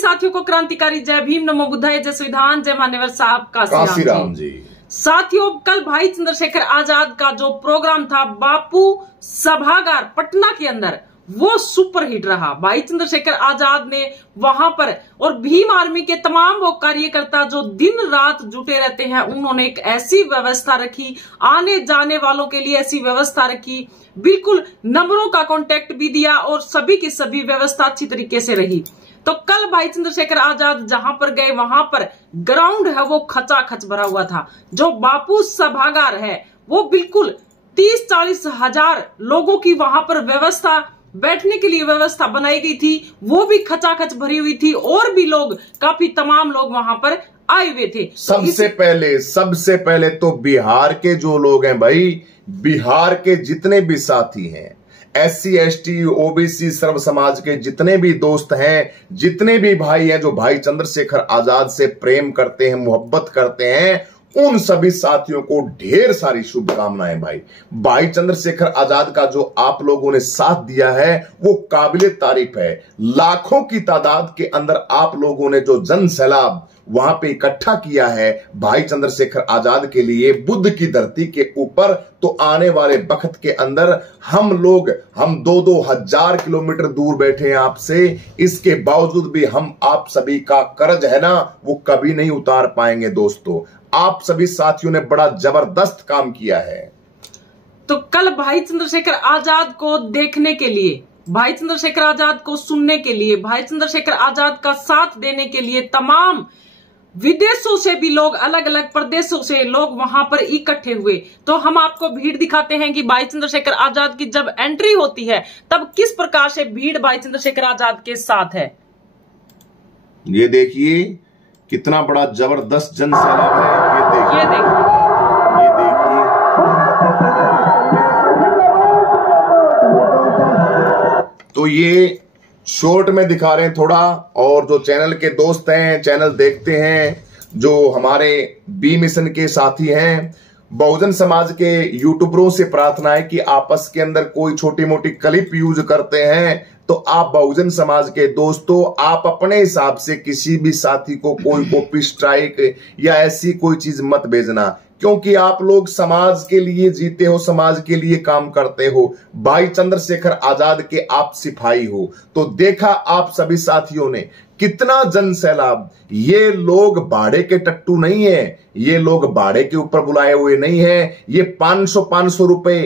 साथियों को क्रांतिकारी जय भीम, नमो बुद्धाय, जय संविधान, जय मान्यवर साहब काशीराम जी। साथियों, कल भाई चंद्रशेखर आजाद का जो प्रोग्राम था बापू सभागार पटना के अंदर, वो सुपर हिट रहा। भाई चंद्रशेखर आजाद ने वहां पर और भीम आर्मी के तमाम वो कार्यकर्ता जो दिन रात जुटे रहते हैं, उन्होंने एक ऐसी व्यवस्था रखी, आने जाने वालों के लिए ऐसी व्यवस्था रखी, बिल्कुल नंबरों का कांटेक्ट भी दिया और सभी की सभी व्यवस्था अच्छी तरीके से रही। तो कल भाई चंद्रशेखर आजाद जहां पर गए, वहां पर ग्राउंड है वो खचाखच भरा हुआ था। जो बापू सभागार है वो बिल्कुल 30-40 हजार लोगों की वहां पर व्यवस्था, बैठने के लिए व्यवस्था बनाई गई थी, वो भी खचाखच भरी हुई थी और भी लोग, काफी तमाम लोग वहां पर आए हुए थे। सबसे पहले तो बिहार के जो लोग हैं भाई, बिहार के जितने भी साथी हैं, SC ST OBC सर्व समाज के जितने भी दोस्त हैं, जितने भी भाई हैं जो भाई चंद्रशेखर आजाद से प्रेम करते हैं, मोहब्बत करते हैं, उन सभी साथियों को ढेर सारी शुभकामनाएं। भाई चंद्रशेखर आजाद का जो आप लोगों ने साथ दिया है वो काबिले तारीफ है। लाखों की तादाद के अंदर आप लोगों ने जो जन सैलाब वहां पे इकट्ठा किया है भाई चंद्रशेखर आजाद के लिए, बुद्ध की धरती के ऊपर, तो आने वाले वक्त के अंदर हम 2-2 हजार किलोमीटर दूर बैठे हैं आपसे, इसके बावजूद भी हम आप सभी का कर्ज है ना, वो कभी नहीं उतार पाएंगे। दोस्तों, आप सभी साथियों ने बड़ा जबरदस्त काम किया है। तो कल भाई चंद्रशेखर आजाद को देखने के लिए, भाई चंद्रशेखर आजाद को सुनने के लिए, भाई चंद्रशेखर आजाद का साथ देने के लिए तमाम विदेशों से भी लोग, अलग अलग प्रदेशों से लोग वहां पर इकट्ठे हुए। तो हम आपको भीड़ दिखाते हैं कि भाई चंद्रशेखर आजाद की जब एंट्री होती है तब किस प्रकार से भीड़ भाई चंद्रशेखर आजाद के साथ है। ये देखिए कितना बड़ा जबरदस्त जन सैलाब है। ये देखिए। तो ये शॉर्ट में दिखा रहे हैं थोड़ा, और जो चैनल के दोस्त हैं, चैनल देखते हैं, जो हमारे बी मिशन के साथी हैं, बहुजन समाज के यूट्यूबरों से प्रार्थना है कि आपस के अंदर कोई छोटी मोटी क्लिप यूज करते हैं तो आप बहुजन समाज के दोस्तों, आप अपने हिसाब से किसी भी साथी को कोई कॉपी स्ट्राइक या ऐसी कोई चीज मत भेजना, क्योंकि आप लोग समाज के लिए जीते हो, समाज के लिए काम करते हो। भाई चंद्रशेखर आजाद के आप सिपाही हो। तो देखा आप सभी साथियों ने कितना जन सैलाब। ये लोग भाड़े के टट्टू नहीं है, ये लोग भाड़े के ऊपर बुलाए हुए नहीं है, ये 500 रुपए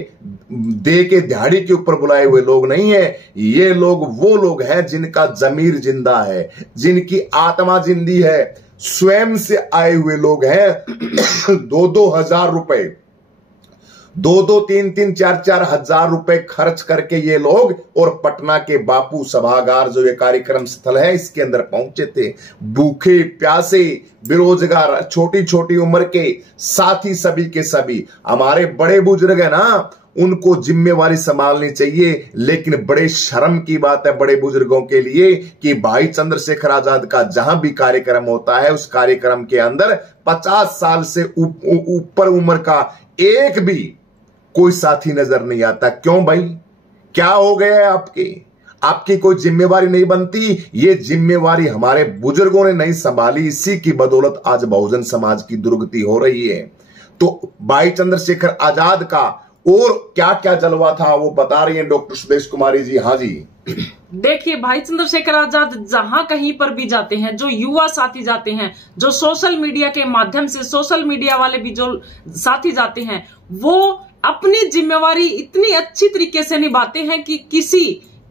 दे के दिहाड़ी के ऊपर बुलाए हुए लोग नहीं है। ये लोग वो लोग हैं जिनका जमीर जिंदा है, जिनकी आत्मा जिंदी है, स्वयं से आए हुए लोग हैं। 2-2 हजार रुपए, 2-2, 3-3, 4-4 हजार रुपए खर्च करके ये लोग और पटना के बापू सभागार जो ये कार्यक्रम स्थल है इसके अंदर पहुंचे थे। भूखे प्यासे बेरोजगार छोटी छोटी उम्र के साथी सभी के सभी हमारे बड़े बुजुर्ग है ना, उनको जिम्मेवारी संभालनी चाहिए। लेकिन बड़े शर्म की बात है बड़े बुजुर्गों के लिए कि भाई चंद्रशेखर आजाद का जहां भी कार्यक्रम होता है उस कार्यक्रम के अंदर 50 साल से ऊपर उम्र का एक भी कोई साथी नजर नहीं आता। क्यों भाई, क्या हो गया है आपकी कोई जिम्मेवारी नहीं बनती? ये जिम्मेवारी हमारे बुजुर्गों ने नहीं संभाली, इसी की बदौलत आज बहुजन समाज की दुर्गति हो रही है। तो भाई चंद्रशेखर आजाद का और क्या क्या जलवा था वो बता रही हैं डॉक्टर सुदेश कुमारी जी। हाँ जी, देखिए भाई चंद्रशेखर आजाद जहां कहीं पर भी जाते हैं, जो युवा साथी जाते हैं, जो सोशल मीडिया के माध्यम से, सोशल मीडिया वाले भी जो साथी जाते हैं, वो अपनी जिम्मेवारी इतनी अच्छी तरीके से निभाते हैं कि किसी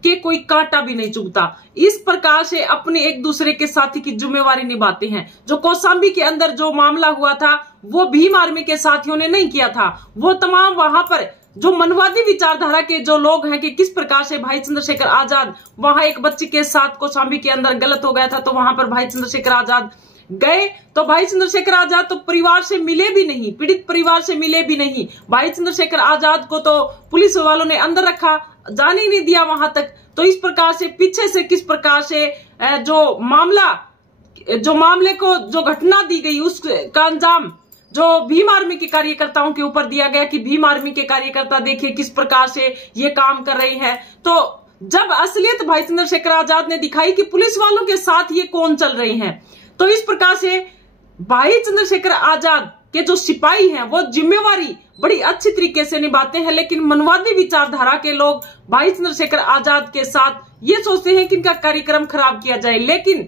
के कोई कांटा भी नहीं चुभता। इस प्रकार से अपने एक दूसरे के साथी की जिम्मेवारी निभाते हैं। जो कौशाम्बी के अंदर जो मामला हुआ था वो भीम आर्मी के साथियों ने नहीं किया था, वो तमाम वहां पर जो मनवादी विचारधारा के जो लोग हैं कि किस प्रकार से भाई चंद्रशेखर आजाद, वहां एक बच्ची के साथ कौशाम्बी के अंदर गलत हो गया था, तो वहां पर भाई चंद्रशेखर आजाद गए, तो भाई चंद्रशेखर आजाद तो परिवार से मिले भी नहीं, पीड़ित परिवार से मिले भी नहीं। भाई चंद्रशेखर आजाद को तो पुलिस वालों ने अंदर रखा, जाने ही नहीं दिया वहां तक। तो इस प्रकार से पीछे से किस प्रकार से जो मामले को जो घटना दी गई उसका अंजाम जो भीम आर्मी के कार्यकर्ताओं के ऊपर दिया गया कि भीम आर्मी के कार्यकर्ता देखिए किस प्रकार से ये काम कर रहे हैं। तो जब असलियत भाई चंद्रशेखर आजाद ने दिखाई कि पुलिस वालों के साथ ये कौन चल रही हैं, तो इस प्रकार से भाई चंद्रशेखर आजाद के जो सिपाही हैं वो जिम्मेवारी बड़ी अच्छी तरीके से निभाते हैं, लेकिन मनवादी विचारधारा के लोग भाई चंद्रशेखर आजाद के साथ ये सोचते हैं कि इनका कार्यक्रम खराब किया जाए। लेकिन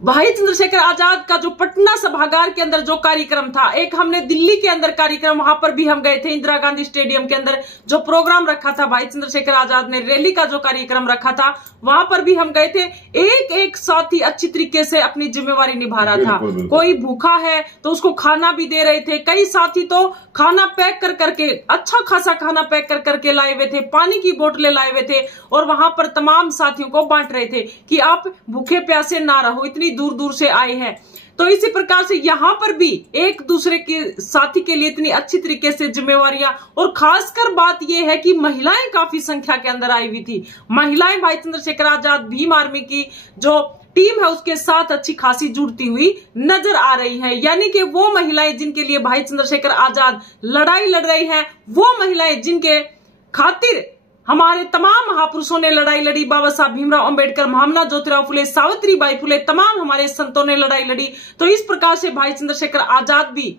भाई चंद्रशेखर आजाद का जो पटना सभागार के अंदर जो कार्यक्रम था, एक हमने दिल्ली के अंदर कार्यक्रम, वहां पर भी हम गए थे, इंदिरा गांधी स्टेडियम के अंदर जो प्रोग्राम रखा था भाई चंद्रशेखर आजाद ने, रैली का जो कार्यक्रम रखा था, वहां पर भी हम गए थे। एक एक साथी अच्छी तरीके से अपनी जिम्मेवारी निभा रहा था। कोई भूखा है तो उसको खाना भी दे रहे थे, कई साथी तो खाना पैक कर करके, अच्छा खासा खाना पैक कर करके लाए हुए थे, पानी की बोतलें लाए हुए थे और वहां पर तमाम साथियों को बांट रहे थे कि आप भूखे प्यासे ना रहो, इतनी दूर दूर से आए हैं। तो इसी प्रकार से यहां पर भी एक दूसरे के साथी के लिए इतनी अच्छी तरीके से जिम्मेवारियां, और खासकर बात यह है कि महिलाएं काफी संख्या के अंदर आई हुई थी। महिलाएं भाई चंद्रशेखर आजाद भीम आर्मी की जो टीम है उसके साथ अच्छी खासी जुड़ती हुई नजर आ रही है। यानी कि वो महिलाएं जिनके लिए भाई चंद्रशेखर आजाद लड़ाई लड़ रही हैं, वो महिलाएं जिनके खातिर हमारे तमाम महापुरुषों ने लड़ाई लड़ी, बाबा साहब भीमराव अंबेडकर, महामना ज्योतिराव फुले, सावित्रीबाई फुले, तमाम हमारे संतों ने लड़ाई लड़ी। तो इस प्रकार से भाई चंद्रशेखर आजाद भी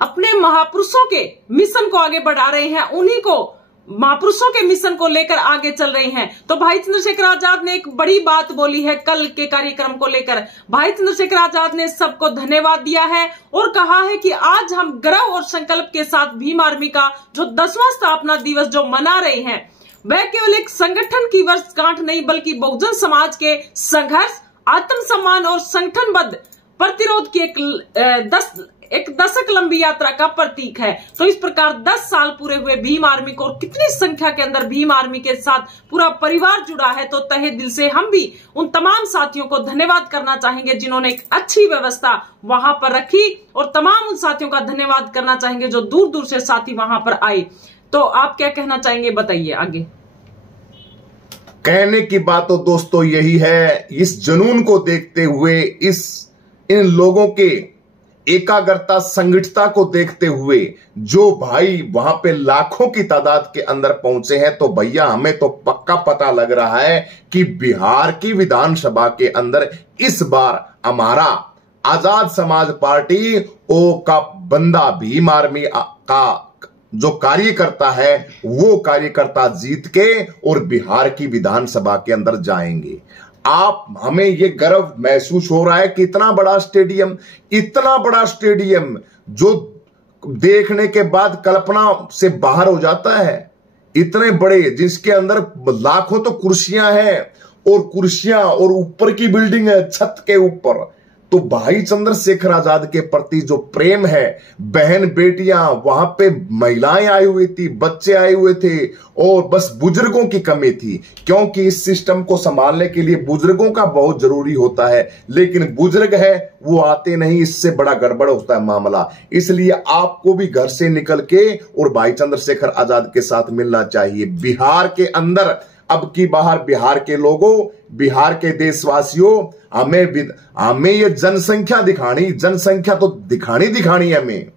अपने महापुरुषों के मिशन को आगे बढ़ा रहे हैं, उन्हीं को महापुरुषों के मिशन को लेकर आगे चल रहे हैं। तो भाई चंद्रशेखर आजाद ने एक बड़ी बात बोली है कल के कार्यक्रम को लेकर। भाई चंद्रशेखर आजाद ने सबको धन्यवाद दिया है और कहा है कि आज हम गर्व और संकल्प के साथ भीम आर्मी का जो 10वां स्थापना दिवस जो मना रहे हैं, वह केवल एक संगठन की वर्षगांठ नहीं बल्कि बहुजन समाज के संघर्ष, आत्मसम्मान और संगठनबद्ध प्रतिरोध की एक दशक लंबी यात्रा का प्रतीक है। तो इस प्रकार 10 साल पूरे हुए भीम आर्मी को, और कितनी संख्या के अंदर भीम आर्मी के साथ पूरा परिवार जुड़ा है। तो तहे दिल से हम भी उन तमाम साथियों को धन्यवाद करना चाहेंगे जिन्होंने एक अच्छी व्यवस्था वहां पर रखी, और तमाम उन साथियों का धन्यवाद करना चाहेंगे जो दूर दूर से साथी वहां पर आए। तो आप क्या कहना चाहेंगे, बताइए आगे। कहने की बात तो दोस्तों यही है, इस जुनून को देखते हुए, इन लोगों के एकाग्रता, संगठितता को देखते हुए जो भाई वहां पे लाखों की तादाद के अंदर पहुंचे हैं, तो भैया हमें तो पक्का पता लग रहा है कि बिहार की विधानसभा के अंदर इस बार हमारा आजाद समाज पार्टी ओ का बंदा, भीम आर्मी का जो कार्यकर्ता है, वो कार्यकर्ता जीत के और बिहार की विधानसभा के अंदर जाएंगे। हमें ये गर्व महसूस हो रहा है कि इतना बड़ा स्टेडियम जो देखने के बाद कल्पना से बाहर हो जाता है, इतने बड़े, जिसके अंदर लाखों तो कुर्सियां हैं, और ऊपर की बिल्डिंग है छत के ऊपर। तो भाई चंद्रशेखर आजाद के प्रति जो प्रेम है, बहन बेटियां, वहां पे महिलाएं आई हुई थी, बच्चे आए हुए थे, और बस बुजुर्गों की कमी थी, क्योंकि इस सिस्टम को संभालने के लिए बुजुर्गों का बहुत जरूरी होता है। लेकिन बुजुर्ग है वो आते नहीं, इससे बड़ा गड़बड़ होता है मामला। इसलिए आपको भी घर से निकल के और भाई चंद्रशेखर आजाद के साथ मिलना चाहिए। बिहार के अंदर अब की बाहर, बिहार के लोगों, बिहार के देशवासियों, हमें ये जनसंख्या तो दिखानी हमें।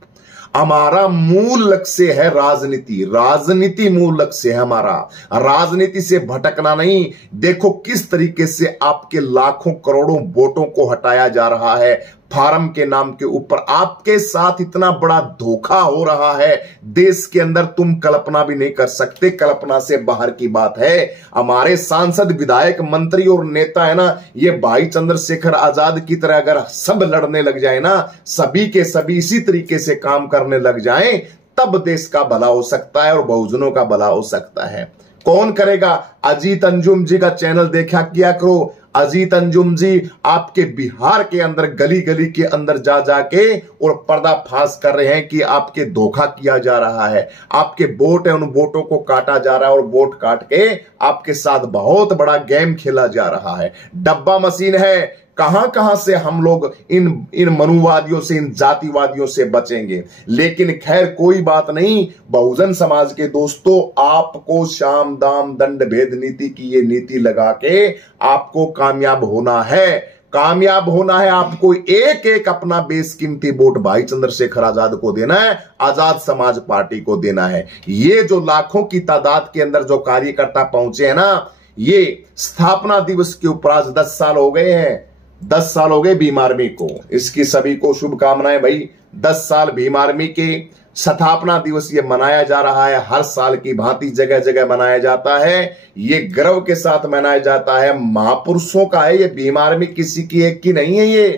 हमारा मूल लक्ष्य है राजनीति मूल लक्ष्य है हमारा, राजनीति से भटकना नहीं। देखो किस तरीके से आपके लाखों करोड़ों वोटों को हटाया जा रहा है फार्म के नाम के ऊपर। आपके साथ इतना बड़ा धोखा हो रहा है देश के अंदर, तुम कल्पना भी नहीं कर सकते, कल्पना से बाहर की बात है। हमारे सांसद, विधायक, मंत्री और नेता है ना, ये भाई चंद्रशेखर आजाद की तरह अगर सब लड़ने लग जाए ना, सभी के सभी इसी तरीके से काम करने लग जाएं, तब देश का भला हो सकता है और बहुजनों का भला हो सकता है। कौन करेगा? अजीत अंजुम जी का चैनल देखा किया करो। अजीत अंजुम जी आपके बिहार के अंदर गली गली के अंदर जा जाके और पर्दाफाश कर रहे हैं कि आपके धोखा किया जा रहा है, आपके वोट है उन वोटों को काटा जा रहा है, और वोट काट के आपके साथ बहुत बड़ा गेम खेला जा रहा है। डब्बा मशीन है। कहां से हम लोग इन मनुवादियों से, इन जातिवादियों से बचेंगे। लेकिन खैर कोई बात नहीं, बहुजन समाज के दोस्तों, आपको शाम दाम दंड भेद नीति की ये नीति लगा के आपको कामयाब होना है। कामयाब होना है, आपको एक एक अपना बेशकीमती वोट भाई चंद्रशेखर आजाद को देना है, आजाद समाज पार्टी को देना है। ये जो लाखों की तादाद के अंदर जो कार्यकर्ता पहुंचे हैं ना, ये स्थापना दिवस के उपरांत 10 साल हो गए हैं, 10 साल हो गए भीम आर्मी को। इसकी सभी को शुभकामनाएं भाई। 10 साल भीम आर्मी के स्थापना दिवस ये मनाया जा रहा है, हर साल की भांति जगह जगह मनाया जाता है। ये गर्व के साथ मनाया जाता है, महापुरुषों का है ये भीम आर्मी, किसी की एक की नहीं है।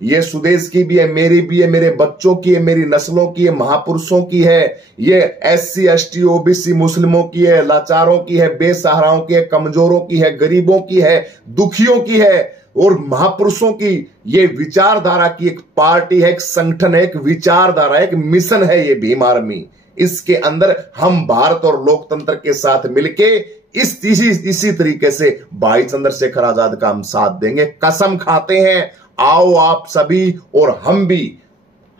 ये सुदेश की भी है, मेरी भी है, मेरे बच्चों की है, मेरी नस्लों की है, महापुरुषों की है। ये SC ST OBC मुस्लिमों की है, लाचारों की है, बेसहाराओं की है, कमजोरों की है, गरीबों की है, दुखियों की है और महापुरुषों की ये विचारधारा की एक पार्टी है, एक संगठन है, एक विचारधारा, एक मिशन है ये भीम आर्मी। इसके अंदर हम भारत और लोकतंत्र के साथ मिलके इसी तरीके से भाई चंद्रशेखर आजाद का हम साथ देंगे, कसम खाते हैं। आओ आप सभी और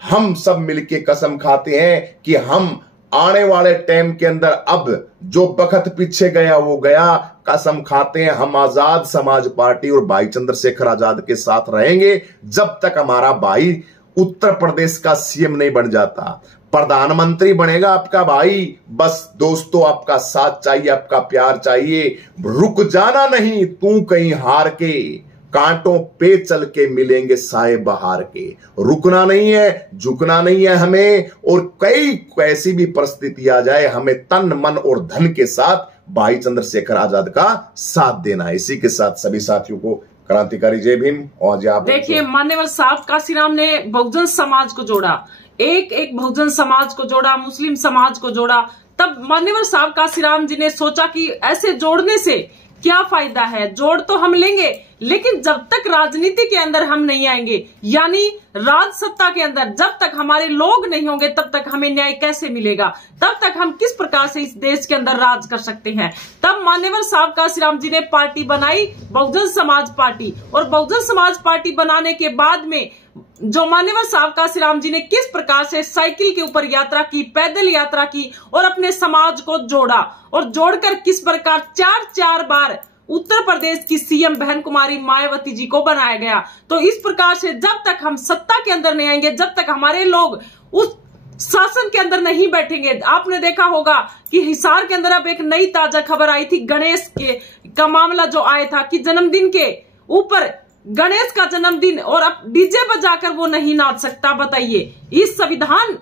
हम सब मिलके कसम खाते हैं कि हम आने वाले टाइम के अंदर, अब जो बखत पीछे गया वो गया, कसम खाते हैं हम आजाद समाज पार्टी और भाई चंद्रशेखर आजाद के साथ रहेंगे जब तक हमारा भाई उत्तर प्रदेश का CM नहीं बन जाता। प्रधानमंत्री बनेगा आपका भाई, बस दोस्तों आपका साथ चाहिए, आपका प्यार चाहिए। रुक जाना नहीं तू कहीं हार के, कांटों पे चल के मिलेंगे साए बहार के। रुकना नहीं है, झुकना नहीं है हमें, और कई ऐसी भी परिस्थिति आ जाए, हमें तन मन और धन के साथ भाई चंद्रशेखर आजाद का साथ देना है। इसी के साथ सभी साथियों को क्रांतिकारी जय भीम। और आप देखिए, मान्यवर साहब काशीराम ने बहुजन समाज को जोड़ा, एक बहुजन समाज को जोड़ा, मुस्लिम समाज को जोड़ा। तब मान्यवर साहब काशीराम जी ने सोचा कि ऐसे जोड़ने से क्या फायदा है, जोड़ तो हम लेंगे लेकिन जब तक राजनीति के अंदर हम नहीं आएंगे, यानी राज सत्ता के अंदर जब तक हमारे लोग नहीं होंगे तब तक हमें न्याय कैसे मिलेगा, तब तक हम किस प्रकार से इस देश के अंदर राज कर सकते हैं। तब मान्यवर साहब काशीराम जी ने पार्टी बनाई, बहुजन समाज पार्टी। और बहुजन समाज पार्टी बनाने के बाद में जो मान्यवर साहब काशीराम जी ने किस प्रकार से साइकिल के ऊपर यात्रा की, पैदल यात्रा की और अपने समाज को जोड़ा, और जोड़कर किस प्रकार 4 बार उत्तर प्रदेश की CM बहन कुमारी मायावती जी को बनाया गया। तो इस प्रकार से जब तक हम सत्ता के अंदर नहीं आएंगे, जब तक हमारे लोग उस शासन के अंदर नहीं बैठेंगे। आपने देखा होगा कि हिसार के अंदर अब एक नई ताजा खबर आई थी, गणेश का मामला जो आया था कि जन्मदिन के ऊपर, गणेश का जन्मदिन और अब डीजे बजाकर वो नहीं नाच सकता। बताइए, इस संविधान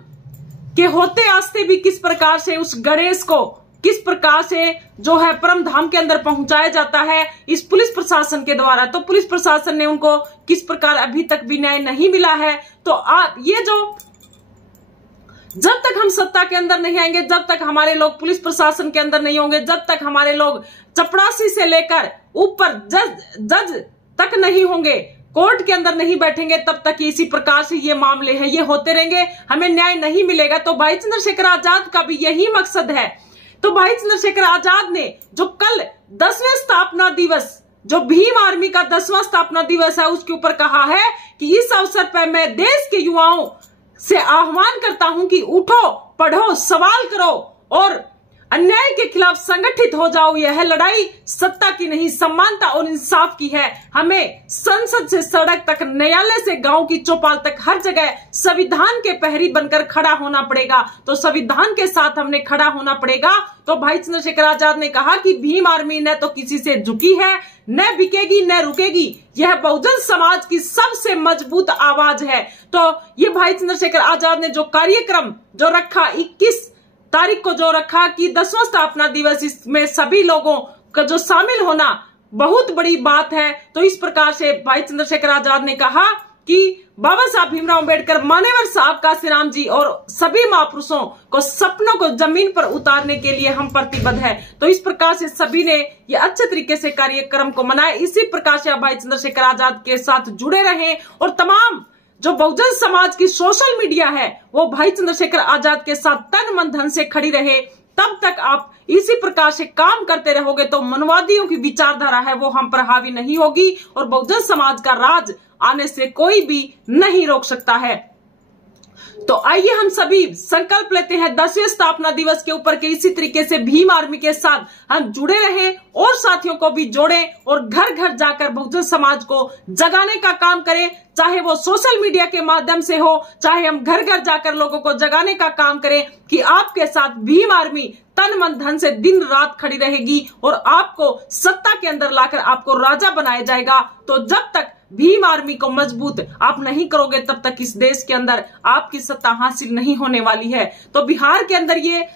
के होते आस्ते भी किस प्रकार से उस गणेश को किस प्रकार से जो है परम धाम के अंदर पहुंचाया जाता है इस पुलिस प्रशासन के द्वारा। तो पुलिस प्रशासन ने उनको किस प्रकार अभी तक भी न्याय नहीं मिला है। तो ये जो जब तक हम सत्ता के अंदर नहीं आएंगे, जब तक हमारे लोग पुलिस प्रशासन के अंदर नहीं होंगे, जब तक हमारे लोग चपरासी से लेकर ऊपर जज तक नहीं होंगे, कोर्ट के अंदर नहीं बैठेंगे, तब तक इसी प्रकार से ये मामले हैं, ये होते रहेंगे, हमें न्याय नहीं मिलेगा। तो भाई चंद्रशेखर आजाद का भी यही मकसद है। तो भाई चंद्रशेखर आजाद ने जो कल 10वें स्थापना दिवस, जो भीम आर्मी का 10वां स्थापना दिवस है, उसके ऊपर कहा है कि इस अवसर पर मैं देश के युवाओं से आह्वान करता हूं कि उठो, पढ़ो, सवाल करो और अन्याय के खिलाफ संगठित हो जाओ। यह लड़ाई सत्ता की नहीं, समानता और इंसाफ की है। हमें संसद से सड़क तक, न्यायालय से गांव की चौपाल तक, हर जगह संविधान के प्रहरी बनकर खड़ा होना पड़ेगा। तो संविधान के साथ हमने खड़ा होना पड़ेगा। तो भाई चंद्रशेखर आजाद ने कहा कि भीम आर्मी न तो किसी से झुकी है, न बिकेगी, न रुकेगी। यह बहुजन समाज की सबसे मजबूत आवाज है। तो ये भाई चंद्रशेखर आजाद ने जो कार्यक्रम जो रखा, 21 तारीख को जो रखा कि 10वां स्थापना दिवस, इसमें सभी लोगों का जो शामिल होना बहुत बड़ी बात है। तो इस प्रकार से भाई चंद्रशेखर आजाद ने कहा कि बाबा साहब भीमराव अंबेडकर, मान्यवर साहब काशीराम जी और सभी महापुरुषों को सपनों को जमीन पर उतारने के लिए हम प्रतिबद्ध है। तो इस प्रकार से सभी ने ये अच्छे तरीके से कार्यक्रम को मनाया। इसी प्रकार से भाई चंद्रशेखर आजाद के साथ जुड़े रहे और तमाम जो बहुजन समाज की सोशल मीडिया है वो भाई चंद्रशेखर आजाद के साथ तन मन धन से खड़ी रहे। तब तक आप इसी प्रकार से काम करते रहोगे तो मनवादियों की विचारधारा है वो हम पर हावी नहीं होगी और बहुजन समाज का राज आने से कोई भी नहीं रोक सकता है। तो आइए हम सभी संकल्प लेते हैं 10वें स्थापना दिवस के ऊपर के इसी तरीके से भीम आर्मी के साथ हम जुड़े रहें और साथियों को भी जोड़ें और घर घर जाकर बहुजन समाज को जगाने का काम करें, चाहे वो सोशल मीडिया के माध्यम से हो, चाहे हम घर घर जाकर लोगों को जगाने का काम करें कि आपके साथ भीम आर्मी तन मन धन से दिन रात खड़ी रहेगी और आपको सत्ता के अंदर लाकर आपको राजा बनाया जाएगा। तो जब तक भीम आर्मी को मजबूत आप नहीं करोगे तब तक इस देश के अंदर आपकी सत्ता हासिल नहीं होने वाली है। तो बिहार के अंदर ये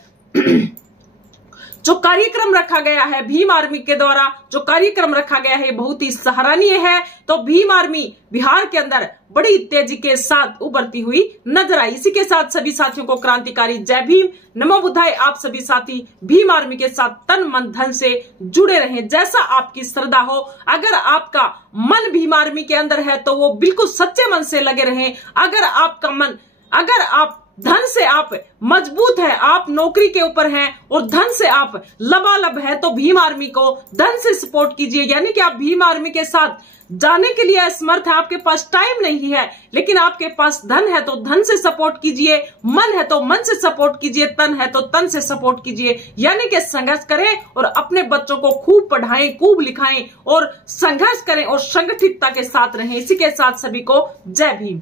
जो कार्यक्रम रखा गया है भीम आर्मी के द्वारा, जो कार्यक्रम रखा गया है बहुत ही सराहनीय है। तो भीम आर्मी बिहार के अंदर बड़ी तेजी के साथ उभरती हुई नजर आई। इसी के साथ सभी साथियों को क्रांतिकारी जय भीम, नमो बुद्धाय। आप सभी साथी भीम आर्मी के साथ तन मन धन से जुड़े रहें, जैसा आपकी श्रद्धा हो। अगर आपका मन भीम आर्मी के अंदर है तो वो बिल्कुल सच्चे मन से लगे रहें। अगर आपका मन, अगर आप धन से आप मजबूत है, आप नौकरी के ऊपर हैं और धन से आप लबालब है, तो भीम आर्मी को धन से सपोर्ट कीजिए। यानी कि आप भीम आर्मी के साथ जाने के लिए असमर्थ है, आपके पास टाइम नहीं है, लेकिन आपके पास धन है तो धन से सपोर्ट कीजिए, मन है तो मन से सपोर्ट कीजिए, तन है तो तन से सपोर्ट कीजिए। यानी कि संघर्ष करें और अपने बच्चों को खूब पढ़ाएं, खूब लिखाएं और संघर्ष करें और संगठितता के साथ रहें। इसी के साथ सभी को जय भीम।